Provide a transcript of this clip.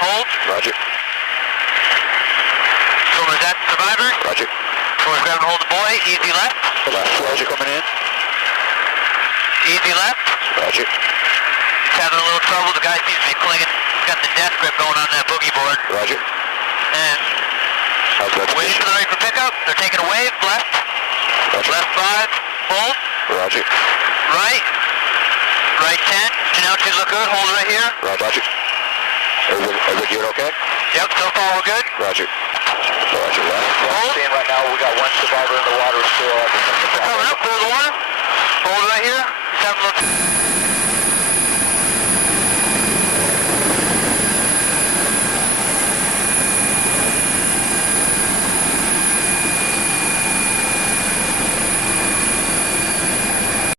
hold. Roger. Swimmer's at survivor. Roger. Swimmer's grabbing hold of the boy. Easy left. Left. Roger coming in. Easy left. Roger. He's having a little trouble. The guy seems to be clinging. He's got the death grip going on that boogie board. Roger. And How's that waiting position? for the right for pickup. They're taking a wave. Left. Roger. Left 5. Hold. Roger. Right. Right 10. Janelle, look good. Hold right here. Roger. Everything you okay? Yep, so far we're good. Roger. Roger. Left. Hold. Seeing right now we got one survivor in the water still. Coming up, clear the water. Hold right here. He's having a look.